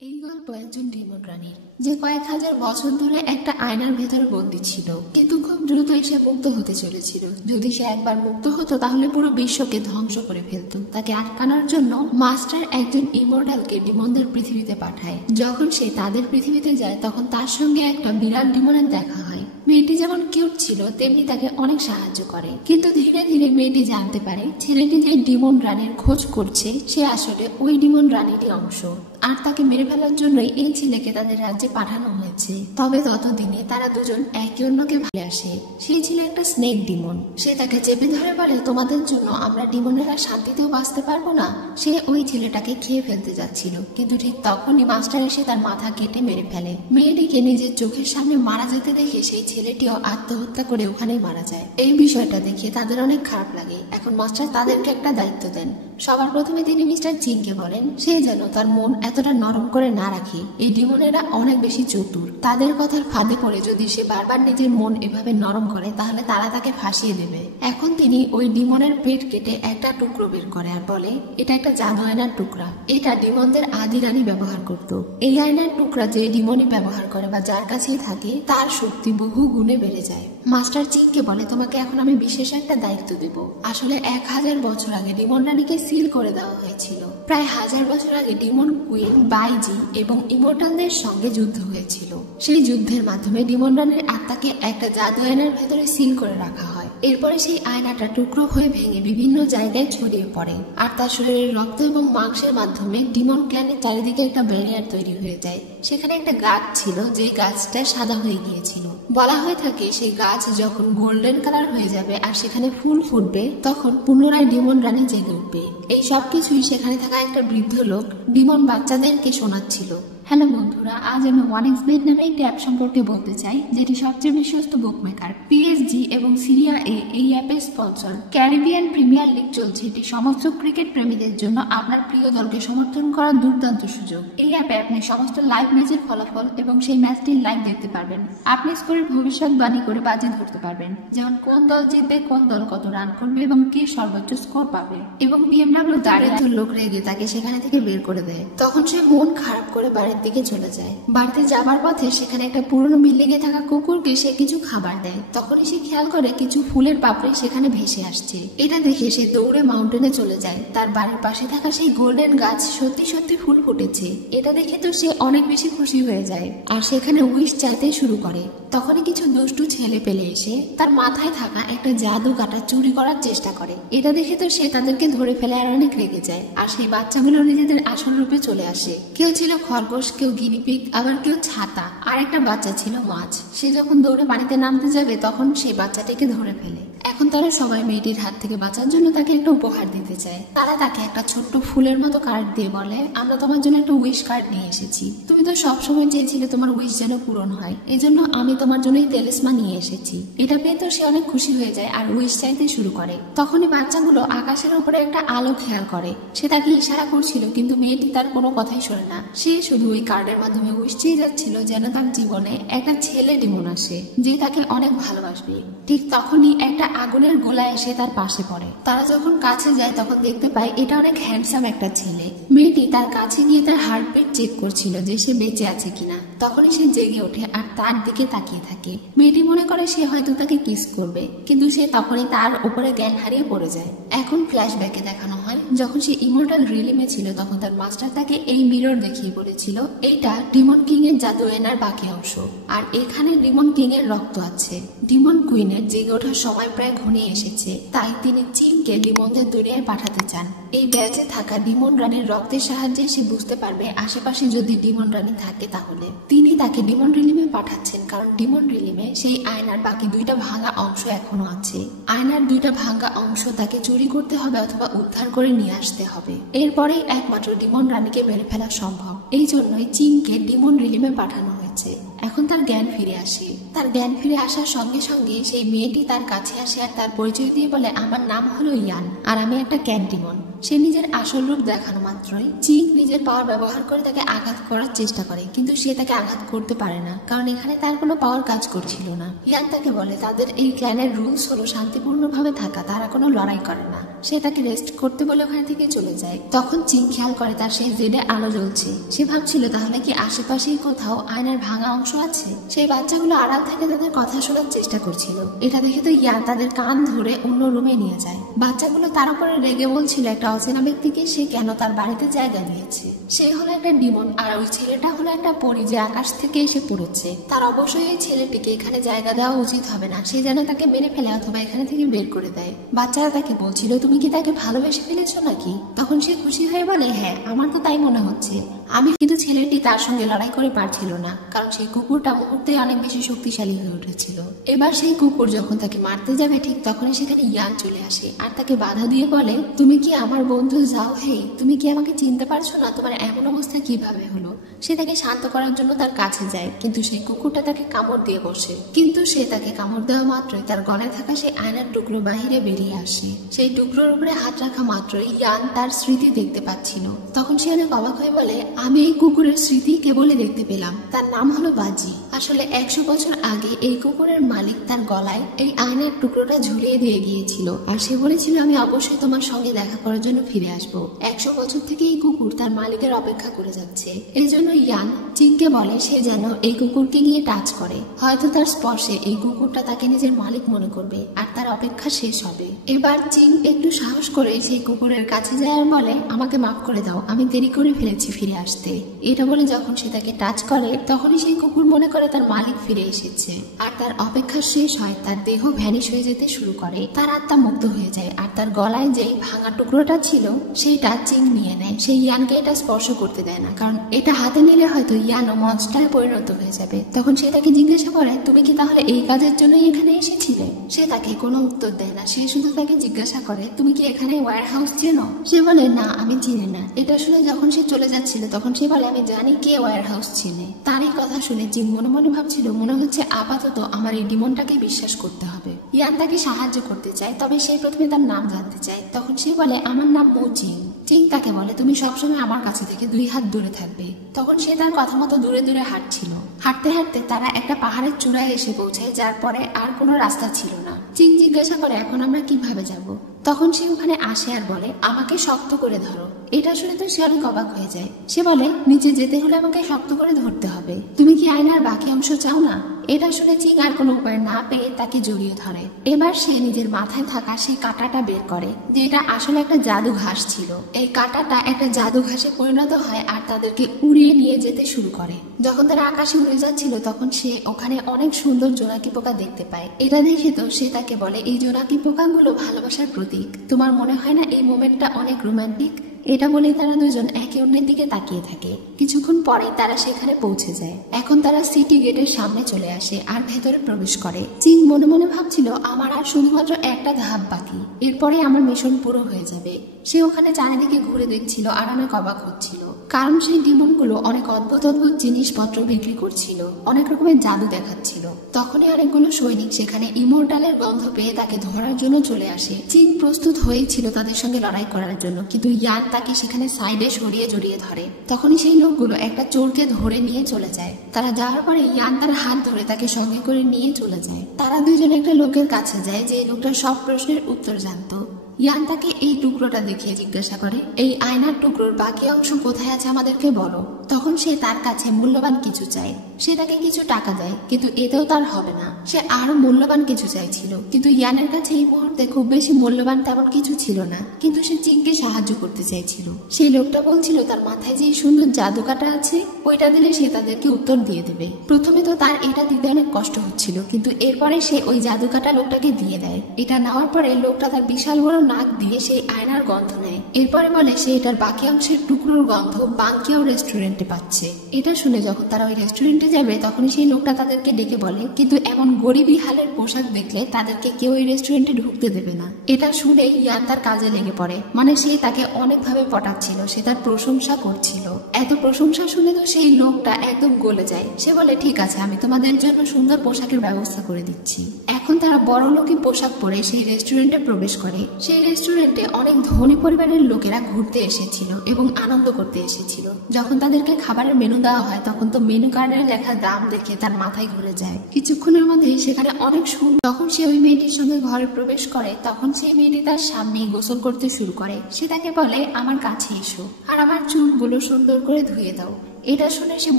এই গল্প একজন ডিমন রানীর, যে কয়েক হাজার বছর ধরে একটা আয়নার ভেতরে বন্দী ছিল, কিন্তু খুব দ্রুতই সে মুক্ত হতে চলেছিল। যদি সে একবার মুক্ত হতো তাহলে পুরো বিশ্বকে ধ্বংস করে ফেলতো। তাকে আটকানোর জন্য মাস্টার একজন ইমর্টালকে ডিমনদের পৃথিবীতে পাঠায়। যখন সে তাদের পৃথিবীতে যায় তখন তার সঙ্গে একটা বিরাট ডিমনের দেখা হয়। মেয়েটি যেমন কিউট ছিল তেমনি তাকে অনেক সাহায্য করে, কিন্তু ধীরে ধীরে মেয়েটি জানতে পারে ছেলেটি যে ডিমন রানীর খোঁজ করছে সে আসলে ওই ডিমন রানীরই অংশ, আর তাকে মেরে ফেলার জন্যই এই ছেলেকে তাদের রাজ্যে পাঠানো হয়েছে। তবে ততদিনে তারা দুজন একে অন্যকে ভালোবাসে। সেই ছিল একটা স্নেক ডিমন। সে তাকে চেপে ধরে বলে, তোমাদের জন্য আমরা ডিমনেরা শান্তিতেও বাঁচতে পারবো না। সে ওই ছেলেটাকে খেয়ে ফেলতে যাচ্ছিল, কিন্তু ঠিক তখনই মাস্টার এসে তার মাথা কেটে মেরে ফেলে। মেয়েটিকে নিজের চোখের সামনে মারা যেতে দেখে সেই ছেলেটিও আত্মহত্যা করে ওখানেই মারা যায়। এই বিষয়টা দেখে তাদের অনেক খারাপ লাগে। এখন মাস্টার তাদেরকে একটা দায়িত্ব দেন। সবার প্রথমে তিনি মিস্টার চিনকে বলেন সে যেন তার মন এতটা নরম করে না রাখে। এই ডিমনেরা অনেক বেশি চতুর। তাদের কথার ফাঁদে পড়ে যদি সে বারবার নিজের মন এভাবে নরম করে তাহলে তারা তাকে ফাঁসিয়ে দেবে। এখন তিনি ওই ডিমনের পেট কেটে একটা টুকরো বের করে আর বলে এটা একটা জাদু আয়নার টুকরা। এটা ডিমনদের আদি রানী ব্যবহার করত। এই আয়নার টুকরা যে ডিমনই ব্যবহার করে বা যার কাছেই থাকে তার শক্তি বহু গুণে বেড়ে যায়। মাস্টার চিংকে বলে তোমাকে এখন আমি বিশেষ একটা দায়িত্ব দেব। আসলে 1000 বছর আগে ডিমন রানীকে সিল করে দেওয়া হয়েছিল। প্রায় 1000 বছর আগে ডিমন কুইন বাইজি এবং ইমর্টালদের সঙ্গে যুদ্ধ হয়েছিল। সেই যুদ্ধের মাধ্যমে ডিমন রানীর আত্মাকে একটা জাদু আয়নার ভেতরে সিল করে রাখা হয়। এরপরে সেই আয়নাটা টুকরো হয়ে ভেঙে বিভিন্ন জায়গায় ছড়িয়ে পড়ে, আর তার শরীরের রক্ত এবং মাংসের মাধ্যমে ডিমন ক্ল্যানের চারিদিকে একটা ব্যারিয়ার তৈরি হয়ে যায়। সেখানে একটা গাছ ছিল যে গাছটা সাদা হয়ে গিয়েছিল। বলা হয়ে থাকে সেই গাছ যখন গোল্ডেন কালার হয়ে যাবে আর সেখানে ফুল ফুটবে তখন পুনরায় ডিমন রানী জেগে উঠবে। এই সবকিছুই সেখানে থাকা একটা বৃদ্ধ লোক ডিমন বাচ্চাদেরকে শোনাচ্ছিল। হ্যালো বন্ধুরা, আজ আমি ওয়ানিক্সবেট নামে একটি অ্যাপ সম্পর্কে বলতে চাই, যেটি সবচেয়ে বিশ্বস্ত বুকমেকার। পিএসজি এবং সিরিয়া এ এই অ্যাপের স্পন্সর। ক্যারিবিয়ান প্রিমিয়ার লিগ চলছে, এটি সমস্ত ক্রিকেট প্রেমীদের জন্য আপনার প্রিয় দলকে সমর্থন করার দুর্দান্ত সুযোগ। এই অ্যাপে আপনি সমস্ত লাইভ ম্যাচের ফলাফল এবং সেই ম্যাচটির লাইভ দেখতে পারবেন। আপনি স্কোরের ভবিষ্যৎবাণী করে বাজি ধরতে পারবেন, যেমন কোন দল জিতবে, কোন দল কত রান করবে এবং কে সর্বোচ্চ স্কোর পাবে। এবং বিএমডব্লিউ দাঁড়িয়ে লোক রেগে তাকে সেখানে থেকে বের করে দেয়। তখন সে মন খারাপ করে বাড়ির দিকে চলে যায়। বাড়িতে যাবার পথে সেখানে একটা পুরনো বিল্ডিং এ থাকা কুকুরকে সে কিছু খাবার দেয়। তখনই সে খেয়াল করে কিছু ফুলের পাপড়ি সেখানে ভেসে আসছে। এটা দেখে সে দৌড়ে মাউন্টেনে চলে যায়। তার বাড়ির পাশে থাকা সেই গোল্ডেন গাছ সত্যি সত্যি ফুল ফুটেছে। এটা দেখে তো সে অনেক বেশি খুশি হয়ে যায় আর সেখানে উইশ চাইতে শুরু করে। তখনই কিছু দুষ্টু ছেলে পেলে এসে তার মাথায় থাকা একটা জাদু কাটা চুরি করার চেষ্টা করে। এটা দেখে তো সে তাদেরকে ধরে ফেলে আর অনেক রেগে যায়। আর সেই বাচ্চাগুলো নিজেদের আসল রূপে চলে আসে। কেউ ছিল খরগোশ, কেউ গিনিপিগ, আবার কেউ ছাতা, আর একটা বাচ্চা ছিল মাছ। সে যখন দৌড়ে পানিতে নামতে যাবে তখন সেই বাচ্চাটিকে ধরে ফেলে। এখন তারা সবাই মেয়েটির হাত থেকে বাঁচার জন্য তাকে একটা উপহার দিতে চায়। তারা তাকে একটা ছোট্ট ফুলের মতো কার্ড দিয়ে বলে আমরা তোমার জন্য একটা উইশ কার্ড নিয়ে এসেছি। তুমি তো সবসময় চেয়েছিলে তোমার উইশ যেন পূরণ হয়, এই জন্য আমি তোমার জন্য এই তেলিসমা নিয়ে এসেছি। এটা পেয়ে তো সে অনেক খুশি হয়ে যায় আর উইশ চাইতে শুরু করে। তখনই বাচ্চাগুলো আকাশের উপরে একটা আলো খেয়াল করে। সে তাকে ইশারা করছিল কিন্তু মেয়েটি তার কোনো কথাই শোনে না। সে শুধু ওই কার্ডের মাধ্যমে উইশ চেয়ে যাচ্ছিল যেন তার জীবনে একটা ছেলে ডিমন আসে যে তাকে অনেক ভালোবাসবে। ঠিক তখনই একটা আগুনের গোলা এসে তার পাশে পড়ে। তারা যখন কাছে যায় তখন দেখতে পায় এটা অনেক হ্যান্ডসাম একটা ছেলে। মেয়েটি তার কাছে গিয়ে তার হার্টবিট চেক করছিল যে সে বেঁচে আছে কিনা। তখনই সে জেগে ওঠে আর তার দিকে তাকিয়ে থাকে। মেয়েটি মনে করে সে হয়তো তাকে কিস করবে, কিন্তু সে তখনই তার উপরে জ্ঞান হারিয়ে পড়ে যায়। এখন ফ্ল্যাশব্যাকে দেখানো হয় যখন সে ইমর্টাল রিলিমে ছিল তখন তার মাস্টার তাকে এই মিরর দেখিয়ে বলেছিল এইটা ডিমন কিং এর জাদু আয়নার বাকি অংশ, আর এখানে ডিমন কিং এর রক্ত আছে। ডিমন কুইনের জেগে ওঠার সময় প্রায় ঘনিয়ে এসেছে, তাই তিনি চিনকে ডিমনদের দুনিয়ায় পাঠাতে চান। এই ব্যাচে থাকা ডিমন রানীর রক্তের সাহায্যে সে বুঝতে পারবে আশেপাশে যদি ডিমন রানী থাকে তাহলে। তিনি তাকে ডিমন রিলিমে পাঠাচ্ছেন কারণ ডিমন রিলিমে সেই আয়নার বাকি দুইটা ভাঙা অংশ এখনো আছে। আয়নার দুইটা ভাঙা অংশ তাকে চুরি করতে হবে অথবা উদ্ধার করে নিয়ে আসতে হবে। এরপরেই একমাত্র ডিমন রানীকে মেরে ফেলা সম্ভব। এই জন্যই চিনকে ডিমন রিলিমে পাঠানো হয়েছে। এখন তার জ্ঞান ফিরে আসে। তার জ্ঞান ফিরে আসার সঙ্গে সঙ্গে সেই মেয়েটি তার কাছে আসে আর তার পরিচয় দিয়ে বলে আমার নাম হলো ইয়ান আর আমি একটা ক্যাট ডিমন। সে নিজের আসল রূপ দেখানো মাত্রই চিং নিজের পাওয়ার ব্যবহার করে তাকে আঘাত করার চেষ্টা করে, কিন্তু সে তাকে আঘাত করতে পারে না, কারণ এখানে তার কোনো পাওয়ার কাজ করছিল না। ইয়ান তাকে বলে তাদের এই ক্ল্যানের রুলস হলো শান্তিপূর্ণভাবে থাকা, তারা কোনো লড়াই করে না। সে তাকে রেস্ট করতে বলে ওখান থেকে চলে যায়। তখন চিং খেয়াল করে তার সেই জেডে আলো জ্বলছে। সে ভাবছিল তাহলে কি আশেপাশেই কোথাও আয়নার ভাঙা অংশ আছে। সেই বাচ্চাগুলো আড়াল থেকে তাদের কথা শোনার চেষ্টা করছিল। এটা দেখে তো ইয়ান তাদের কান ধরে অন্য রুমে নিয়ে যায়। বাচ্চাগুলো তার উপরে রেগে বলছিল একটা অচেনা ব্যক্তিকে সে কেন তার বাড়িতে জায়গা দিয়েছে। সে হলো একটা ডিমন, আর ওই ছেলেটা হলো একটা পরী যে আকাশ থেকে এসে পড়েছে। তার অবশ্যই এই ছেলেটিকে এখানে জায়গা দেওয়া উচিত হবে না, সে যেন তাকে মেরে ফেলে অথবা এখানে থেকে বের করে দেয়। বাচ্চারা তাকে বলছিল তুমি কি তাকে ভালোবেসে ফেলেছো নাকি? তখন সে খুশি হয়ে বলে হ্যাঁ, আমার তো তাই মনে হচ্ছে। আমি কিন্তু ছেলেটি তার সঙ্গে লড়াই করে পারছিল না, কারণ সেই কুকুরটা মুহূর্তে অনেক বেশি শক্তিশালী হয়ে উঠেছিল। এবার সেই কুকুর যখন তাকে মারতে যাবে ঠিক তখনই সেখানে ইয়ান চলে আসে আর তাকে বাধা দিয়ে বলে তুমি কি আমার বন্ধু যাও হে, তুমি কি আমাকে চিনতে পারছো না? তোমার এমন অবস্থা কিভাবে হলো? সে তাকে শান্ত করার জন্য তার কাছে যায়, কিন্তু সেই কুকুরটা তাকে কামড় দিয়ে বসে। কিন্তু সে তাকে কামড় দেওয়া মাত্রই তার গলায় থাকা সেই আয়নার টুকরো বাহিরে বেরিয়ে আসে। সেই টুকরোর উপরে হাত রাখা মাত্রই ইয়ান তার স্মৃতি দেখতে পাচ্ছিল। তখন সে অনেক অবাক হয়ে বলে আমি এই কুকুরের স্মৃতি কেবলই দেখতে পেলাম, তার নাম হলো বাজি। আসলে 100 বছর আগে এই কুকুরের মালিক তার গলায় এই আয়নার টুকরোটা ঝুলিয়ে দিয়ে গিয়েছিল, আর সে বলেছিল আমি অবশ্যই তোমার সঙ্গে দেখা করার জন্য ফিরে আসবো। 100 বছর থেকে এই কুকুর তার মালিকের অপেক্ষা করে যাচ্ছে। এই জন্য ইয়ান চিংকে বলে সে যেন এই কুকুরকে গিয়ে টাচ করে, হয়তো তার স্পর্শে এই কুকুরটা তাকে নিজের মালিক মনে করবে আর তার অপেক্ষা শেষ হবে। এবার চিং একটু সাহস করে সেই কুকুরের কাছে যায় আর বলে আমাকে মাফ করে দাও, আমি দেরি করে ফেলেছি ফিরে আসতে। এটা বলে যখন সে তাকে টাচ করে তখনই সেই কুকুর মনে করে তার মালিক ফিরে এসেছে, আর তার অপেক্ষা শেষ হয়। তার দেহ ভ্যানিশ হয়ে যেতে শুরু করে, তার আত্মা মুক্ত হয়ে যায়, আর তার গলায় যে ভাঙা টুকরোটা ছিল সেইটা চিং নিয়ে নেয়। সেই ইয়ানকে এটা স্পর্শ করতে দেয় না, কারণ এটা হাতে নিলে হয়তো ইয়ানও মনস্টারে পরিণত হয়ে যাবে। তখন সে তাকে জিজ্ঞাসা করে তুমি কি তাহলে এই কাজের জন্যই এখানে এসেছিলে? সে তাকে কোনো উত্তর দেয় না, সে শুধু তাকে জিজ্ঞাসা করে তুমি কি এখানে ওয়্যার হাউস চেনো? সে বলে না, আমি চিনি না। এটা শুনে যখন সে চলে যাচ্ছিল তখন সে বলে আমি জানি কে ওয়্যার হাউস চিনে। তার এই কথা শুনে চিং মনে মনে ভাবছিল মনে হচ্ছে আপাতত আমার এই ডিমনটাকে বিশ্বাস করতে হবে। ইয়ান তাকে সাহায্য করতে চায়, তবে সে প্রথমে তার নাম জানতে চায়। তখন সে বলে আমার নাম মো চিং। চিং তাকে বলে তুমি সবসময় আমার কাছে থেকে 2 হাত দূরে থাকবে। তখন সে তার কথা মতো দূরে দূরে হাঁটছিল। হাঁটতে হাঁটতে তারা একটা পাহাড়ের চূড়ায় এসে পৌঁছায়, যার পরে আর কোনো রাস্তা ছিল না। চিং জিজ্ঞাসা করে এখন আমরা কিভাবে যাব? তখন সে ওখানে আসে আর বলে আমাকে শক্ত করে ধরো। এটা শুনে তো সে অনেক অবাক হয়ে যায়। সে বলে নিচে যেতে হলে আমাকে শক্ত করে ধরতে হবে, তুমি কি আয়নার বাকি অংশ চাও না? এটা শুনে চিং আর কোনো উপায় না পেয়ে তাকে জড়িয়ে ধরে। এবার সে নিজের মাথায় থাকা সেই কাঁটাটা বের করে, যেটা আসলে একটা জাদু ঘাস ছিল। এই কাঁটাটা একটা জাদু ঘাসে পরিণত হয় আর তাদেরকে উড়িয়ে নিয়ে যেতে শুরু করে। যখন তারা আকাশে উড়ে যাচ্ছিল তখন সে ওখানে অনেক সুন্দর জোনাকি পোকা দেখতে পায়। এটা দেখে তো সে তাকে বলে এই জোনাকি পোকাগুলো ভালোবাসার প্রতীক, তোমার মনে হয় না এই মোমেন্টটা অনেক রোমান্টিক? এটা বলে তারা দুজন একে অন্যের দিকে তাকিয়ে থাকে। কিছুক্ষণ পরে তারা সেখানে পৌঁছে যায়। এখন তারা সিটি গেটের সামনে চলে আসে আর ভেতরে প্রবেশ করে। চিং মনে মনে ভাবছিল আমার আর শুধুমাত্র একটা ধাপ বাকি, এরপরে আমার মিশন পুরো হয়ে যাবে। সে ওখানে চারিদিকে ঘুরে দেখছিল আর অনেক অবাক হচ্ছিল, কারণ সেই ডিমনগুলো অনেক অদ্ভুত অদ্ভুত জিনিসপত্র বিক্রি করছিল, অনেক রকমের জাদু দেখাচ্ছিল। তখনই অনেকগুলো সৈনিক সেখানে ইমোর্টালের গন্ধ পেয়ে তাকে ধরার জন্য চলে আসে। চিং প্রস্তুত হয়েছিল তাদের সঙ্গে লড়াই করার জন্য, কিন্তু ইয়ান তাকে সেখানে সাইডে সরিয়ে জড়িয়ে ধরে। তখনই সেই লোকগুলো একটা চোরকে ধরে নিয়ে চলে যায়। তারা যাওয়ার পরে ইয়ান তার হাত ধরে তাকে সঙ্গে করে নিয়ে চলে যায়। তারা দুজন একটা লোকের কাছে যায় যে লোকটা সব প্রশ্নের উত্তর জানতো। ইয়ান তাকে এই টুকরোটা দেখিয়ে জিজ্ঞাসা করে এই আয়নার টুকরোর বাকি অংশ কোথায় আছে আমাদেরকে বলো। তখন সে তার কাছে মূল্যবান কিছু চায়। সে তাকে কিছু টাকা দেয়, কিন্তু এতেও তার হবে না। সে আরো মূল্যবান কিছু চাইছিল, কিন্তু ইয়ানের কাছে এই মুহূর্তে খুব বেশি মূল্যবান তেমন কিছু ছিল না। কিন্তু সে চিংকে সাহায্য করতে চাইছিল। সেই লোকটা বলছিল তার মাথায় যে সুন্দর জাদুকাটা আছে ওইটা দিলে সে তাদেরকে উত্তর দিয়ে দেবে। প্রথমে তো তার এটা দিতে অনেক কষ্ট হচ্ছিল, কিন্তু এরপরে সে ওই জাদুকাটা লোকটাকে দিয়ে দেয়। এটা নেওয়ার পরে লোকটা তার বিশাল বড় নাক দিয়ে সেই আয়নার গন্ধ নেয়। এরপরে বলে সে এটার বাকি অংশের টুকরোর গন্ধ বাংকিয়াও রেস্টুরেন্টে পাচ্ছে। এটা শুনে যখন তারা ওই রেস্টুরেন্টে যাবে তখনই সেই লোকটা তাদেরকে ডেকে বলে কিন্তু এমন গরিবী হালের পোশাক দেখলে তাদেরকে কেউ এই রেস্টুরেন্টে ঢুকতে দেবে না। এটা শুনে ইয়ান তার কাজে লেগে পড়ে, মানে সে তাকে অনেকভাবে পটাচ্ছিল, সে তার প্রশংসা করছিল। এত প্রশংসা শুনে তো সেই লোকটা একদম গলে যায়। সে বলে ঠিক আছে, আমি তোমাদের জন্য সুন্দর পোশাকের ব্যবস্থা করে দিচ্ছি। এখন এখন তারা বড়লোকি পোশাক পরে সেই রেস্টুরেন্টে প্রবেশ করে। সেই রেস্টুরেন্টে অনেক ধনী পরিবারের লোকেরা ঘুরতে এসেছিল এবং আনন্দ করতে এসেছিল। যখন তাদেরকে খাবারের মেনু দেওয়া হয় তখন তো মেনু কার্ডের লেখা দাম দেখে তার মাথায় ঘুরে যায়। কিছুক্ষণের মধ্যেই সেখানে অনেক সুন্দর। যখন সে ওই মেয়েটির সঙ্গে ঘরে প্রবেশ করে তখন সেই মেয়েটি তার সামনেই গোসল করতে শুরু করে। সে তাকে বলে, আমার কাছে এসো আর আমার চুলগুলো সুন্দর করে ধুয়ে দাও। এটা শুনে সে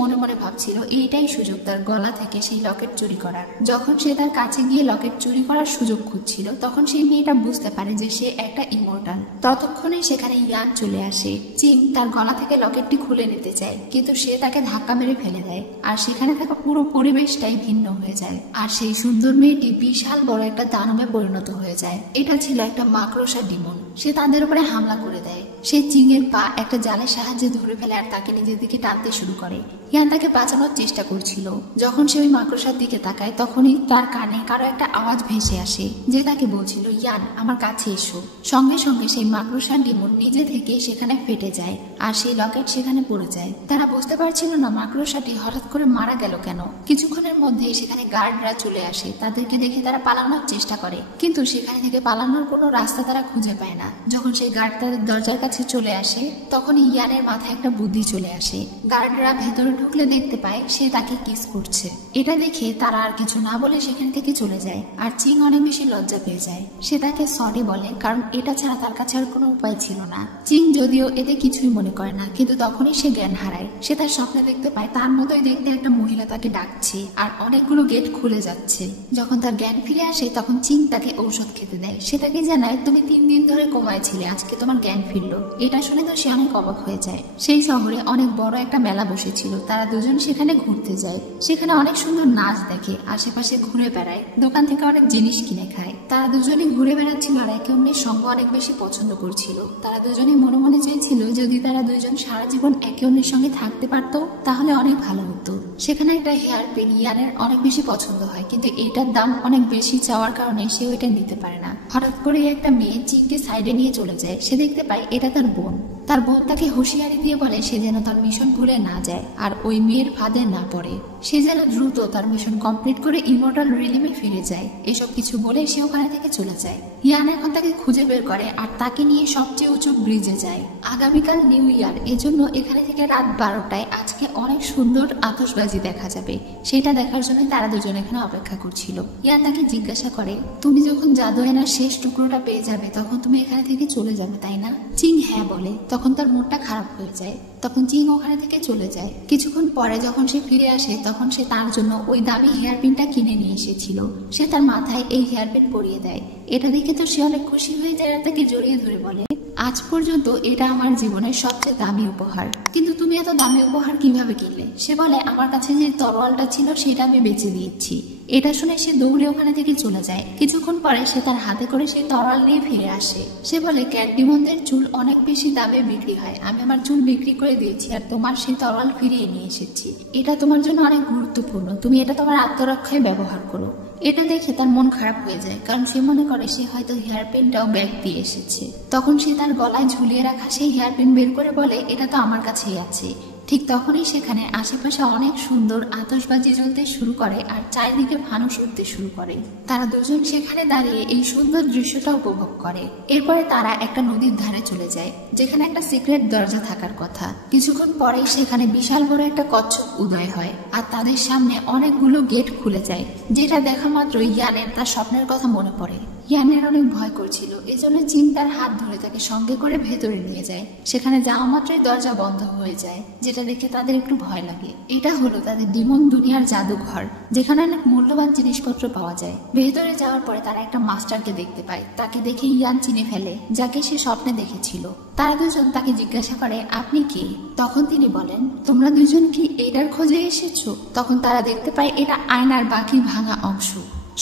মনে মনে ভাবছিল এইটাই সুযোগ তার গলা থেকে সেই লকেট চুরি করার। যখন সে তার কাছে গিয়ে লকেট চুরি করার সুযোগ খুঁজছিল তখন সেই মেয়েটা বুঝতে পারে যে সে একটা ইমর্টাল। ততক্ষণে সেখানে ইয়ান চলে আসে। চিং তার গলা থেকে লকেটটি খুলে নিতে চায় কিন্তু সে তাকে ধাক্কা মেরে ফেলে দেয় আর সেখানে থাকা পুরো পরিবেশটাই ভিন্ন হয়ে যায়। আর সেই সুন্দর মেয়েটি বিশাল বড় একটা দানবে পরিণত হয়ে যায়। এটা ছিল একটা মাকড়সা ডিমন। সে তাদের উপরে হামলা করে দেয়। সে চিং এর পা একটা জালের সাহায্যে ধরে ফেলে আর তাকে নিজের দিকে টানতে শুরু করে। ইয়ান তাকে বাঁচানোর চেষ্টা করছিল। যখন সে ওই মাকড়সার দিকে তাকায় তখনই তার কানে কারো একটা আওয়াজ ভেসে আসে যে তাকে বলছিল, ইয়ান আমার কাছে এসো। সঙ্গে সঙ্গে সেই মাকড়সার ডিমন নিজে থেকে সেখানে ফেটে যায় আর সেই লকেট সেখানে পড়ে যায়। তারা বুঝতে পারছিল না মাকড়সাটি হঠাৎ করে মারা গেল কেন। কিছুক্ষণের মধ্যেই সেখানে গার্ডরা চলে আসে। তাদেরকে দেখে তারা পালানোর চেষ্টা করে কিন্তু সেখানে থেকে পালানোর কোনো রাস্তা তারা খুঁজে পায় না। যখন সেই গার্ড তাদের দরজার কাছে চলে আসে তখন ইয়ানের মাথায় একটা বুদ্ধি চলে আসে। গার্ডরা ভেতরে ঢুকলে দেখতে পায় সে তাকে কিস করছে। এটা দেখে তারা আর কিছু না বলে সেখান থেকে চলে যায় আর চিং অনেক বেশি লজ্জা পেয়ে যায়। সে তাকে সরি বলে কারণ এটা ছাড়া তার কাছে আর কোনো উপায় ছিল না। চিং যদিও এতে কিছুই মনে করে না কিন্তু তখনই সে জ্ঞান হারায়। সে তার স্বপ্নে দেখতে পায় তার মতোই দেখতে একটা মহিলা তাকে ডাকছে আর অনেকগুলো গেট খুলে যাচ্ছে। যখন তার জ্ঞান ফিরে আসে তখন চিং তাকে ঔষধ খেতে দেয়। সে তাকে জানায়, তুমি 3 দিন ধরে কোমায় ছিলে, আজকে তোমার জ্ঞান ফিরলো। এটা শুনে তো সে অনেক অবাক হয়ে যায়। সেই শহরে অনেক বড় একটা মেলা বসেছিল। তারা দুজন সেখানে ঘুরতে যায়। সেখানে অনেক সুন্দর নাচ দেখে, আশেপাশে ঘুরে বেড়ায়, দোকান থেকে অনেক জিনিস কিনে খায়। তারা দুজনেই ঘুরে বেড়াচ্ছিল আর একে অন্যের সঙ্গ অনেক বেশি পছন্দ করছিল। তারা দুজনেই মনে মনে চেয়েছিল যদি তারা দুজন সারা জীবন একে অন্যের সঙ্গে থাকতে পারতো তাহলে অনেক ভালো হতো। সেখানে একটা হেয়ার পিন ইয়ানের অনেক বেশি পছন্দ হয় কিন্তু এটার দাম অনেক বেশি চাওয়ার কারণে সে ওইটা নিতে পারে না। হঠাৎ করে একটা মেয়ে চিংকে সাইডে নিয়ে চলে যায়। সে দেখতে পায় এটা তার বোন। তার বোন তাকে হুঁশিয়ারি দিয়ে বলে সে যেন তার মিশন ভুলে না যায় আর ওই মেয়ের ফাঁদে না পড়ে। সে যেন দ্রুত তার মিশন কমপ্লিট করে ইমর্টাল রিলিমে ফিরে যায়। এসব কিছু বলে সে ওখানে থেকে চলে যায়। ইয়ান এখন তাকে খুঁজে বের করে আর তাকে নিয়ে সবচেয়ে উঁচু ব্রিজে যায়। আগামীকাল নিউ ইয়ার, এজন্য এখানে থেকে রাত 12টায় আজকে অনেক সুন্দর আতশবাজি দেখা যাবে। সেটা দেখার জন্য তারা দুজন এখানে অপেক্ষা করছিল। ইয়ান তাকে জিজ্ঞাসা করে, তুমি যখন জাদু এনার শেষ টুকরোটা পেয়ে যাবে তখন তুমি এখানে থেকে চলে যাবে তাই না? চিং হ্যাঁ বলে। তখন তার মনটা খারাপ হয়ে যায়। তখন চিং ওখানে থেকে চলে যায়। কিছুক্ষণ পরে যখন সে ফিরে আসে তখন সে তার জন্য ওই দামি হেয়ারপিনটা কিনে নিয়ে এসেছিল। সে তার মাথায় এই হেয়ারপিন পরিয়ে দেয়। এটা দেখে তো সে অনেক খুশি হয়ে যায় আর তাকে জড়িয়ে ধরে বলে, আজ পর্যন্ত এটা আমার জীবনের সবচেয়ে দামি উপহার। কিন্তু তুমি এত দামি উপহার কিভাবে কিনলে? সে বলে, আমার কাছে যে তরোয়ালটা ছিল সেটা আমি বেচে দিয়েছি। এটা শুনে সে দৌড়ে ওখানে থেকে চলে যায়। কিছুক্ষণ পরে সে তার হাতে করে সেই তরোয়াল নিয়ে ফিরে আসে। সে বলে, ক্যান্ডিমনদের চুল অনেক বেশি দামে বিক্রি হয়, আমি আমার চুল বিক্রি করে দিয়েছি আর তোমার সেই তরোয়াল ফিরিয়ে নিয়ে এসেছি। এটা তোমার জন্য অনেক গুরুত্বপূর্ণ, তুমি এটা তোমার আত্মরক্ষায় ব্যবহার করো। এটা দেখে তার মন খারাপ হয়ে যায় কারণ সে মনে করে সে হয়তো হেয়ারপিনটাও ব্যাগ দিয়ে এসেছে। তখন সে তার গলায় ঝুলিয়ে রাখা সেই হেয়ারপিন বের করে বলে, এটা তো আমার কাছেই আছে। ঠিক তখনই সেখানে আশেপাশে অনেক সুন্দর আতশবাজি জ্বলতে শুরু করে আর চারিদিকে ফানুস উঠতে শুরু করে। তারা দুজন সেখানে দাঁড়িয়ে এই সুন্দর দৃশ্যটা উপভোগ করে। এরপরে তারা একটা নদীর ধারে চলে যায় যেখানে একটা সিক্রেট দরজা থাকার কথা। কিছুক্ষণ পরেই সেখানে বিশাল বড় একটা কচ্ছপ উদয় হয় আর তাদের সামনে অনেকগুলো গেট খুলে যায়। যেটা দেখা মাত্র ইয়ানের তার স্বপ্নের কথা মনে পড়ে। ইয়ানের অনেক ভয় করছিল, এজন্য চিং তার হাত ধরে তাকে সঙ্গে করে ভেতরে নিয়ে যায়। সেখানে যাওয়া মাত্রই দরজা বন্ধ হয়ে যায়, যেটা দেখে তাদের একটু ভয় লাগে। এটা হলো তাদের ডিমন দুনিয়ার জাদুঘর, যেখানে অনেক মূল্যবান জিনিসপত্র পাওয়া যায়। ভেতরে যাওয়ার পরে তারা একটা মাস্টারকে দেখতে পায়। তাকে দেখে ইয়ান চিনে ফেলে, যাকে সে স্বপ্নে দেখেছিল। তারা দুজন তাকে জিজ্ঞাসা করে, আপনি কে? তখন তিনি বলেন, তোমরা দুজন কি এটার খোঁজে এসেছো? তখন তারা দেখতে পায় এটা আয়নার বাকি ভাঙা অংশ।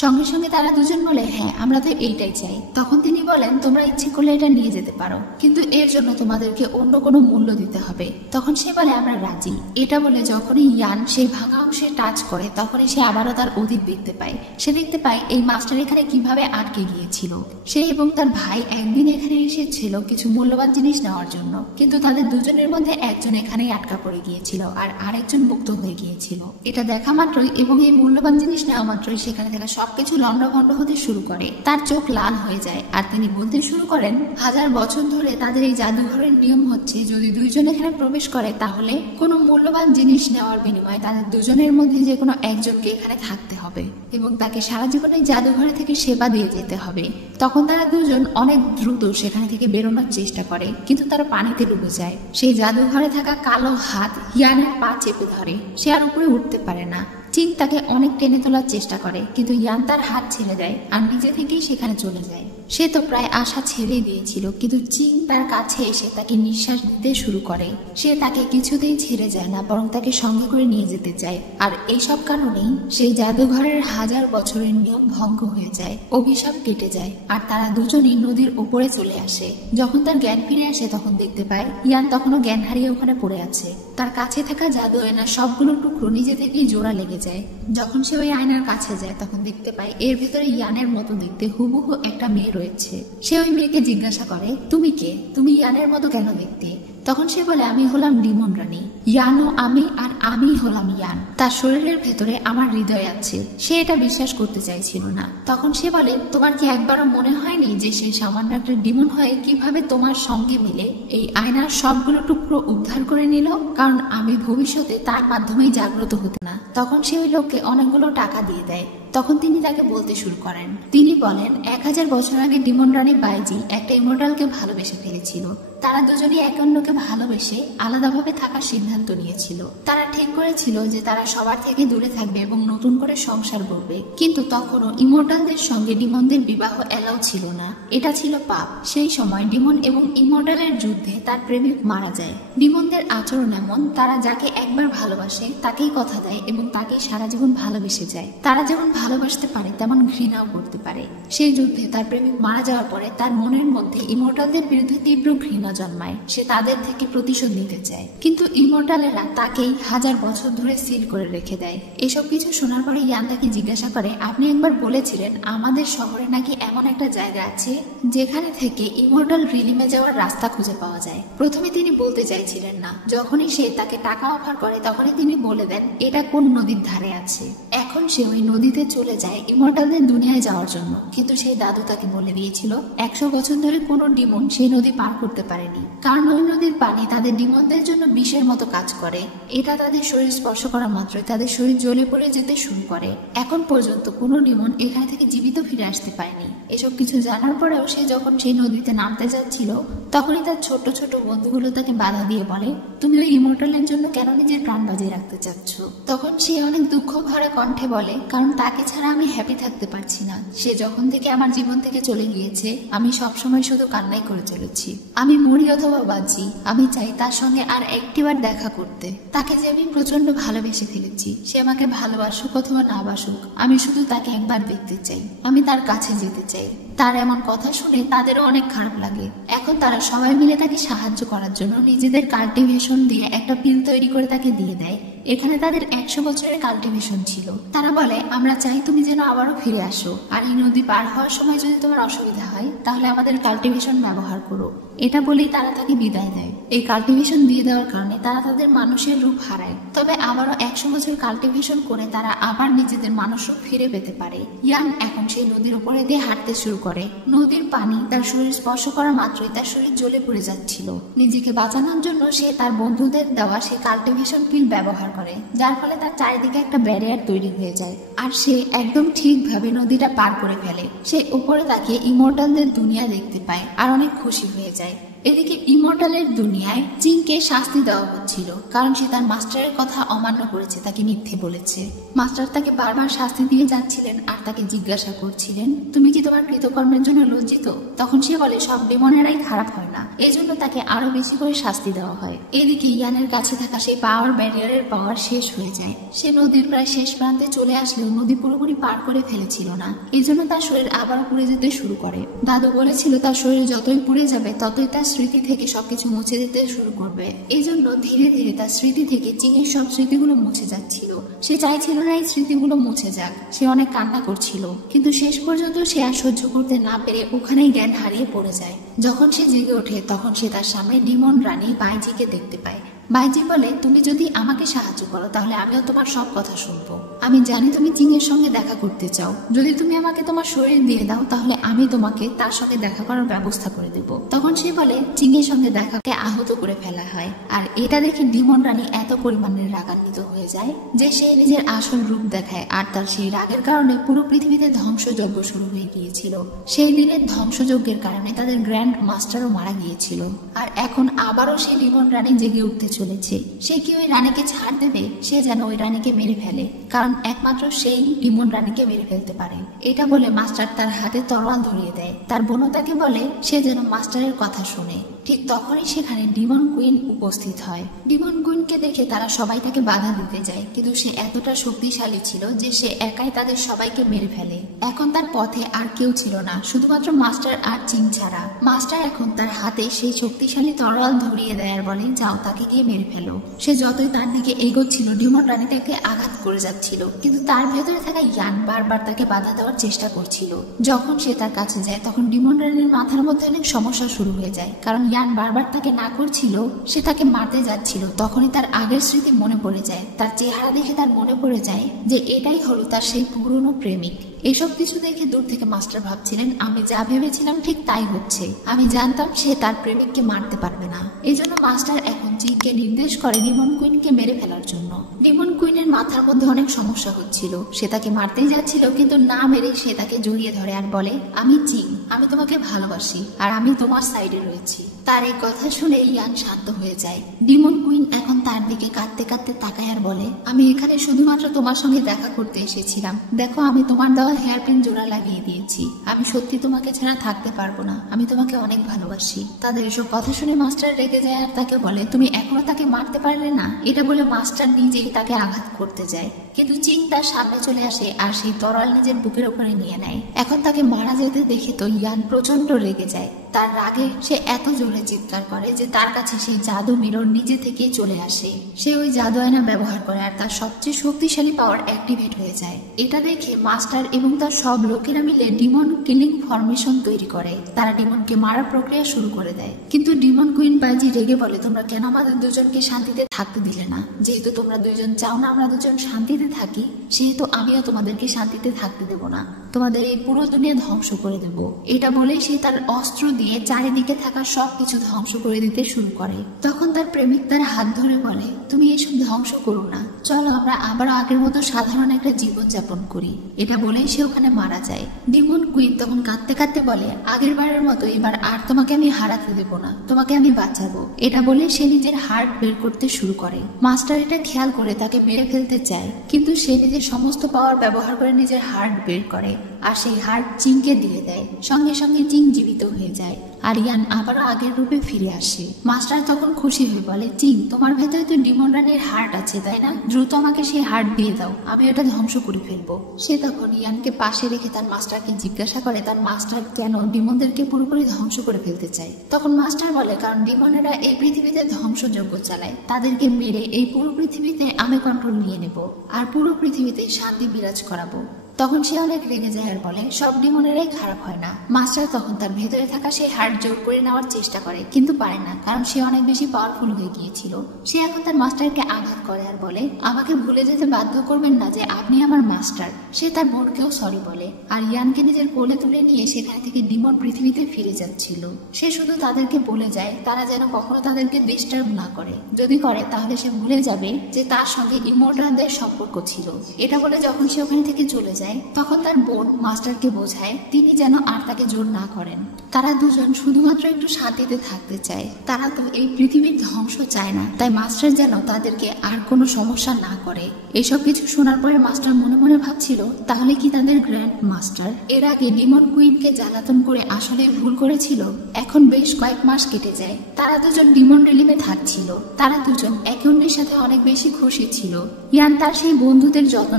সঙ্গে সঙ্গে তারা দুজন বলে, হ্যাঁ আমরা তো এইটাই চাই। তখন তিনি বলেন, তোমরা ইচ্ছে করলে এটা নিয়ে যেতে পারো, কিন্তু এর জন্য তোমাদেরকে অন্য কোনো মূল্য দিতে হবে। তখন সে বলে, আমরা রাজি। এটা বলে যখনই ইয়ান সেই ভাঙা অংশে টাচ করে তখনই সে আবারও তার অতীত দেখতে পায়। সে দেখতে পায় এই মাস্টার এখানে কিভাবে আটকে গিয়েছিল। সে এবং তার ভাই একদিন এখানে এসেছিল কিছু মূল্যবান জিনিস নেওয়ার জন্য, কিন্তু তাদের দুজনের মধ্যে একজন এখানেই আটকা পড়ে গিয়েছিল আর আরেকজন মুক্ত হয়ে গিয়েছিল। এটা দেখা মাত্রই এবং এই মূল্যবান জিনিস নেওয়া মাত্রই সেখানে থাকা সব সবকিছু লন্ডভন্ড হতে শুরু করে। তার চোখ লাল হয়ে যায় আর তিনি বলতে শুরু করেন, 1000 বছর ধরে তাদের এই জাদুঘরের নিয়ম হচ্ছে যদি দুইজন এখানে প্রবেশ করে তাহলে কোনো মূল্যবান জিনিস নেওয়ার বিনিময়ে তাদের দুজনের মধ্যে যে কোনো একজনকে এখানে থাকতে হবে এবং তাকে সারা জীবনে জাদুঘরে থেকে সেবা দিয়ে যেতে হবে। তখন তারা দুজন অনেক দ্রুত সেখানে থেকে বেরোনোর চেষ্টা করে, কিন্তু তারা পানিতে ডুবে যায়। সেই জাদুঘরে থাকা কালো হাত ইয়ানের পা চেপে ধরে, সে আর উপরে উঠতে পারে না। চিং তাকে অনেক টেনে তোলার চেষ্টা করে, কিন্তু ইয়ান তার হাত ছেড়ে দেয় আর নিজে থেকেই সেখানে চলে যায়। সে তো প্রায় আশা ছেড়ে দিয়েছিল, কিন্তু চিং তার কাছে এসে তাকে নিঃশ্বাস দিতে শুরু করে। সে তাকে কিছুতেই ছেড়ে যায় না, বরং তাকে সঙ্গে করে নিয়ে যেতে চায়। আর এইসব কারণেই সেই জাদুঘরের 1000 বছরের নিয়ম ভঙ্গ হয়ে যায়, অভিশাপ কেটে যায় আর তারা দুজনই নদীর উপরে চলে আসে। যখন তার জ্ঞান ফিরে আসে তখন দেখতে পায় ইয়ান তখনও জ্ঞান হারিয়ে ওখানে পড়ে আছে। তার কাছে থাকা জাদু আয়নার সবগুলো টুকরো নিজে থেকেই জোড়া লেগে যায়। যখন সে ওই আয়নার কাছে যায় তখন দেখতে পায় এর ভেতরে ইয়ানের মতো দেখতে হুবহু একটা মেয়ে রয়েছে। সে ওই মেয়েকে জিজ্ঞাসা করে, তুমি কে? তুমি ইয়ানের মতো কেন দেখতে? তখন সে বলে, আমি হলাম ডিমন রানী। ইয়ানও আমি আর আমি হলাম ইয়ান। তার শরীরের ভেতরে আমার হৃদয় আছে। সে এটা বিশ্বাস করতে চাইছিল না। তখন সে বলে, তোমার কি একবারও মনে হয়নি যে সেই সামান্য একটা ডিমন হয়ে কিভাবে তোমার সঙ্গে মিলে এই আয়নার সবগুলো টুকরো উদ্ধার করে নিল? কারণ আমি ভবিষ্যতে তার মাধ্যমেই জাগ্রত হতে না। তখন সে ওই লোককে অনেকগুলো টাকা দিয়ে দেয়। তখন তিনি তাকে বলতে শুরু করেন। তিনি বলেন, 1000 বছর আগে ডিমন রানী বাইজি একটা ইমর্টালকে ভালোবেসে ফেলেছিল। তারা দুজনেই একে অন্যকে ভালোবেসে আলাদাভাবে থাকার সিদ্ধান্ত নিয়েছিল। তারা ঠিক করেছিল যে তারা সবার থেকে দূরে থাকবে এবং নতুন করে সংসার করবে। কিন্তু তখনও ইমর্টালদের সঙ্গে ডিমনদের বিবাহ এলাও ছিল না। এটা ছিল পাপ। সেই সময় ডিমন এবং ইমর্টালের যুদ্ধে তার প্রেমিক মারা যায়। ডিমনদের আচরণ এমন, তারা যাকে একবার ভালোবাসে তাকেই কথা দেয় এবং তাকেই সারা জীবন ভালোবেসে যায়। তারা যেমন ভালোবাসতে পারে তেমন ঘৃণাও করতে পারে। সেই যুদ্ধে তার প্রেমিক মারা যাওয়ার পরে তার মনের মধ্যে ইমর্টালদের বিরুদ্ধে তীব্র ঘৃণা জন্মায়। সে তাদের থেকে প্রতিশোধ নিতে চায়, কিন্তু ইমর্টালেরা তাকেই 1000 বছর ধরে সিল করে রেখে দেয়। এসব কিছু শোনার পরে ইয়ান তাকে জিজ্ঞাসা করে, আপনি একবার বলেছিলেন আমাদের শহরে নাকি এমন একটা জায়গা আছে যেখানে থেকে ইমর্টাল রিলিমে যাওয়ার রাস্তা খুঁজে পাওয়া যায়। প্রথমে তিনি বলতে চাইছিলেন না। যখনই সে তাকে টাকা অফার করে তখনই তিনি বলে দেন এটা কোন নদীর ধারে আছে। এখন সে ওই নদীতে চলে যায় ইমর্টালদের দুনিয়ায় যাওয়ার জন্য, কিন্তু সেই দাদু তাকে বলে দিয়েছিল 100 বছর ধরে কোনো ডিমন সেই নদী পার করতে পারেনি, কারণ ওই নদীর পানি তাদের ডিমনদের জন্য বিষের মতো কাজ করে। এটা তাদের শরীর স্পর্শ করা মাত্রই তাদের শরীর জ্বলে পড়ে যেতে শুরু করে। এখন পর্যন্ত কোনো ডিমন এখানে থেকে জীবিত ফিরে আসতে পারেনি। এসব কিছু জানার পরেও সে যখন সেই নদীতে নামতে যাচ্ছিল তখনই তার ছোট ছোট বন্ধুগুলো তাকে বাধা দিয়ে বলে, তুমি ওই ইমর্টালের জন্য কেন নিজের প্রাণ বাজিয়ে রাখতে চাচ্ছ? তখন সে অনেক দুঃখ ভরা কণ্ঠে বলে, কারণ তাকে ছাড়া আমি হ্যাপি থাকতে পারছি না। সে যখন থেকে আমার জীবন থেকে চলে গিয়েছে আমি সবসময় শুধু কান্নাই করে চলেছি। আমি মরি অথবা বাঁচি, আমি চাই তার সঙ্গে আর একটিবার দেখা করতে। তাকে যে আমি প্রচন্ড ভালোবেসে ফেলেছি, সে আমাকে ভালোবাসুক অথবা না বাসুক, আমি শুধু তাকে একবার দেখতে চাই, আমি তার কাছে যেতে চাই। তার এমন কথা শুনে তাদেরও অনেক খারাপ লাগে। এখন তারা সবাই মিলে তাকে সাহায্য করার জন্য নিজেদের কাল্টিভেশন দিয়ে একটা পিল তৈরি করে তাকে দিয়ে দেয়। এখানে তাদের 100 বছরের কাল্টিভেশন ছিল। তারা বলে, আমরা চাই তুমি যেন আবারও ফিরে আসো, আর এই নদী পার হওয়ার সময় যদি তোমার অসুবিধা হয় তাহলে আমাদের কাল্টিভেশন ব্যবহার করো। এটা বলেই তারা তাকে বিদায় দেয়। এই কাল্টিভেশন দিয়ে দেওয়ার কারণে তারা তাদের মানুষের রূপ হারায়, তবে আবারও 100 বছর কাল্টিভেশন করে তারা আবার নিজেদের মানুষ রূপ ফিরে পেতে পারে। ইয়ান এখন সেই নদীর উপরে দিয়ে হাঁটতে শুরু করে। নদীর পানি তার শরীর স্পর্শ করা মাত্রই তার শরীর জ্বলে পড়ে যাচ্ছিল। নিজেকে বাঁচানোর জন্য সে তার বন্ধুদের দেওয়া সেই কাল্টিভেশন পিল ব্যবহার করে, যার ফলে তার চারিদিকে একটা ব্যারিয়ার তৈরি হয়ে যায় আর সে একদম ঠিকভাবে নদীটা পার করে ফেলে। সে উপরে তাকিয়ে ইমর্টালদের দুনিয়া দেখতে পায় আর অনেক খুশি হয়ে যায়। এদিকে ইমর্টালের দুনিয়ায় চিংকে শাস্তি দেওয়া হচ্ছিল, কারণ সে তার মাস্টারের কথা অমান্য করেছে, তাকে মিথ্যে বলেছে। মাস্টার তাকে বারবার শাস্তি দিয়ে যাচ্ছিলেন আর তাকে জিজ্ঞাসা করছিলেন, তুমি কি তোমার কৃতকর্মের জন্য লজ্জিত? তখন সে বলে, সব ডিমনেরাই খারাপ হয় না, এই জন্য তাকে আরো বেশি করে শাস্তি দেওয়া হয়। এদিকে ইয়ানের কাছে থাকা সেই পাওয়ার ব্যারিয়ারের পাওয়ার শেষ হয়ে যায়। সে নদীর প্রায় শেষ প্রান্তে চলে আসলেও নদী পুরোপুরি পার করে ফেলেছিল না, এই জন্য তার শরীর আবার পুড়ে যেতে শুরু করে। দাদু বলেছিল তার শরীর যতই পুড়ে যাবে ততই তার স্মৃতি থেকে সবকিছু মুছে দিতে শুরু করবে। এই জন্য ধীরে ধীরে তার স্মৃতি থেকে চিংয়ের সব স্মৃতিগুলো মুছে যাচ্ছিল। সে চাইছিল না এই স্মৃতিগুলো মুছে যাক। সে অনেক কান্না করছিল, কিন্তু শেষ পর্যন্ত সে আর সহ্য করতে না পেরে ওখানেই জ্ঞান হারিয়ে পড়ে যায়। যখন সে জেগে ওঠে তখন সে তার সামনে ডিমন রানী বাইজিকে দেখতে পায়। বাইজি বলে, তুমি যদি আমাকে সাহায্য করো তাহলে আমিও তোমার সব কথা শুনবো। আমি জানি তুমি চিং এর সঙ্গে দেখা করতে চাও। যদি তুমি আমাকে তোমার শরীর দিয়ে দাও তাহলে আমি তোমাকে তার সঙ্গে দেখা করার ব্যবস্থা করে দেব। তখন সে বলে চিং এর সঙ্গে দেখাকে আহত করে ফেলা হয়। আর এটা দেখে ডিমন রানী এত পরিমাণে রাগান্বিত হয়ে যায় যে সে নিজের আসল রূপ দেখায়। আর তার সেই রাগের কারণে পুরো পৃথিবীতে ধ্বংসযজ্ঞ শুরু হয়ে গিয়েছিল। সেই দিনের ধ্বংসযজ্ঞের কারণে তাদের গ্র্যান্ড মাস্টারও মারা গিয়েছিল। আর এখন আবারও সেই ডিমন রানী জেগে উঠতে চলেছে। সে কি ওই রানীকে ছাড় দেবে? সে যেন ওই রানীকে মেরে ফেলে, কারণ একমাত্র সেই ডিমন রানীকে মেরে ফেলতে পারে। এটা বলে মাস্টার তার হাতে তরোয়াল ধরিয়ে দেয়। তার বোন তাকে বলে সে যেন মাস্টারের কথা শুনে। ঠিক তখনই সেখানে ডিমন কুইন উপস্থিত হয়। ডিমন কুইনকে দেখে তারা সবাই তাকে বাধা দিতে যায়, কিন্তু সে এতটা শক্তিশালী ছিল যে সে একাই তাদের সবাইকে মেরে ফেলে। এখন তার পথে আর কেউ ছিল না, শুধুমাত্র মাস্টার আর চিং ছাড়া। মাস্টার এখন তার হাতে সেই শক্তিশালী তরোয়াল ধরিয়ে দেয় আর বলে যাও তাকে গিয়ে মেরে ফেলো। সে যতই তার দিকে এগোচ্ছিল ডিমন রানী তাকে আঘাত করে যাচ্ছিল, কিন্তু তার ভেতরে থাকা ইয়ান বারবার তাকে বাধা দেওয়ার চেষ্টা করছিল। যখন সে তার কাছে যায় তখন ডিমন রানীর মাথার মধ্যে অনেক সমস্যা শুরু হয়ে যায়, কারণ ইয়ান বারবার তাকে না করছিল, সে তাকে মারতে যাচ্ছিল। তখনই তার আগের স্মৃতি মনে পড়ে যায়। তার চেহারা দেখে তার মনে পড়ে যায় যে এটাই হলো তার সেই পুরনো প্রেমিক। এসব কিছু দেখে দূর থেকে মাস্টার ভাবছিলেন আমি যা ভেবেছিলাম ঠিক তাই হচ্ছে। আমি জানতাম সে তার প্রেমিককে মারতে পারবে না। এই জন্য মাস্টার এখন চিংকে নির্দেশ করে ডিমন কুইনকে মেরে ফেলার জন্য। ডিমন কুইনের মাথার মধ্যে অনেক সমস্যা হচ্ছিল। সে তাকে মারতেই যাচ্ছিল, কিন্তু না মেরে সে তাকে জড়িয়ে ধরে আর বলে আমি চিং, আমি তোমাকে ভালোবাসি আর আমি তোমার সাইডে রয়েছি। তার এই কথা শুনে ইয়ান শান্ত হয়ে যায়। ডিমন কুইন এখন তার দিকে কাঁদতে কাঁদতে তাকায় আর বলে আমি এখানে শুধুমাত্র তোমার সঙ্গে দেখা করতে এসেছিলাম। দেখো আমি তোমার দেওয়া হেয়ার পিন জোড়া লাগিয়ে দিয়েছি। আমি সত্যি তোমাকে ছাড়া থাকতে পারবো না, আমি তোমাকে অনেক ভালোবাসি। তাদের এসব কথা শুনে মাস্টার রেগে যায় আর তাকে বলে তুমি এখনো তাকে মারতে পারলে না। এটা বলে মাস্টার নিজেই তাকে আঘাত করতে যায়, কিন্তু চিং তার সামনে চলে আসে আর সেই তরোয়াল নিজের বুকের উপরে নিয়ে নেয়। এখন তাকে মারা যেতে দেখে তো ইয়ান প্রচন্ড রেগে যায়। তার রাগে সে এত জোরে চিৎকার করে যে তার কাছে সেই জাদু মিরর নিজে থেকেই চলে আসে। সে ওই জাদু আয়না ব্যবহার করে আর তার সবচেয়ে শক্তিশালী পাওয়ার অ্যাক্টিভেট হয়ে যায়। এটা দেখে মাস্টার এবং তার সব লোকেরা মিলে ডিমন কিলিং ফরমেশন তৈরি করে। তারা ডিমনকে মারার প্রক্রিয়া শুরু করে দেয়, কিন্তু ডিমন কুইন বাজি রেগে বলে তোমরা কেন আমাদের দুজনকে শান্তিতে থাকতে দিলে না? যেহেতু তোমরা দুজন চাও না আমরা দুজন শান্তিতে থাকি, সেহেতু আমিও তোমাদেরকে শান্তিতে থাকতে দেব না, তোমাদের এই পুরো দুনিয়া ধ্বংস করে দেব। এটা বলে সে তার অস্ত্র দিয়ে চারিদিকে থাকা সবকিছু ধ্বংস করে দিতে শুরু করে। তখন তার প্রেমিক তার হাত ধরে বলে তুমি এসব ধ্বংস করো না, চলো আমরা আবার আগের মতো সাধারণ একটা জীবন যাপন করি। এটা বলে সে ওখানে মারা যায়। ডিমন কুইন তখন কাঁদতে কাঁদতে বলে আগের বারের মতো এবার আর তোমাকে আমি হারাতে দেব না, তোমাকে আমি বাঁচাবো। এটা বলে সে নিজের হার্ট বের করতে শুরু করে। মাস্টার এটা খেয়াল করে তাকে মেরে ফেলতে চায়, কিন্তু সে নিজের সমস্ত পাওয়ার ব্যবহার করে নিজের হার্ট বের করে আর সেই হার্ট চিংকে দিয়ে দেয়। সঙ্গে সঙ্গে চিং জীবিত হয়ে যায় আর ইয়ান আবারও আগের রূপে ফিরে আসে। মাস্টার তখন খুশি হয়ে বলে চিং তোমার ভেতরে তো ডিমন রানীর হার্ট আছে তাই না? দ্রুত আমাকে সেই হার্ট দিয়ে দাও, আমি ওটা ধ্বংস করে ফেলবো। সে তখন ইয়ানকে পাশে রেখে তার মাস্টারকে জিজ্ঞাসা করে তার মাস্টার কেন ডিমনদেরকে পুরোপুরি ধ্বংস করে ফেলতে চায়। তখন মাস্টার বলে কারণ ডিমনেরা এই পৃথিবীতে ধ্বংসযজ্ঞ চালায়, তাদেরকে মেরে এই পুরো পৃথিবীতে আমি কন্ট্রোল নিয়ে নেব আর পুরো পৃথিবীতে শান্তি বিরাজ করাবো। তখন সে অনেক রেগে যায় আর বলে সব ডিমনেরাই খারাপ হয় না। মাস্টার তখন তার ভেতরে থাকা সেই হার্ট জোর করে নেওয়ার চেষ্টা করে, কিন্তু পারে না, কারণ সে অনেক বেশি পাওয়ারফুল হয়ে গিয়েছিল। সে এখন তার মাস্টারকে আঘাত করে আর বলে আমাকে ভুলে যেতে বাধ্য করবেন না যে আপনি আমার মাস্টার। সে তার বোনকেও সরি বলে আর ইয়ানকে নিজের কোলে তুলে নিয়ে সেখান থেকে ডিমন পৃথিবীতে ফিরে যাচ্ছিল। সে শুধু তাদেরকে বলে যায় তারা যেন কখনো তাদেরকে ডিস্টার্ব না করে, যদি করে তাহলে সে ভুলে যাবে যে তার সঙ্গে ইমোর্টালদের সম্পর্ক ছিল। এটা বলে যখন সে ওখান থেকে চলে যায় তখন তার বোন মাস্টারকে বোঝায় তিনি যেন আর তাকে জোর না করেন। তারা দুজন শুধুমাত্র একটু শান্তিতে থাকতে চায়, তারা তো এই পৃথিবীর ধ্বংস চায় না। তাই মাস্টার যেন তাদেরকে আর কোনো সমস্যা না করে। এসব কিছু শোনার পরে মাস্টার মনে মনে ভাবছিল তাহলে কি তাদের গ্র্যান্ড মাস্টার এর আগে ডিমন কুইনকে জ্বালাতন করে আসলে ভুল করেছিল? এখন বেশ কয়েক মাস কেটে যায়, তারা দুজন ডিমন রিলিমে থাকছিল। তারা দুজন একে অন্যের সাথে অনেক বেশি খুশি ছিল। ইয়ান তার সেই বন্ধুদের যত্ন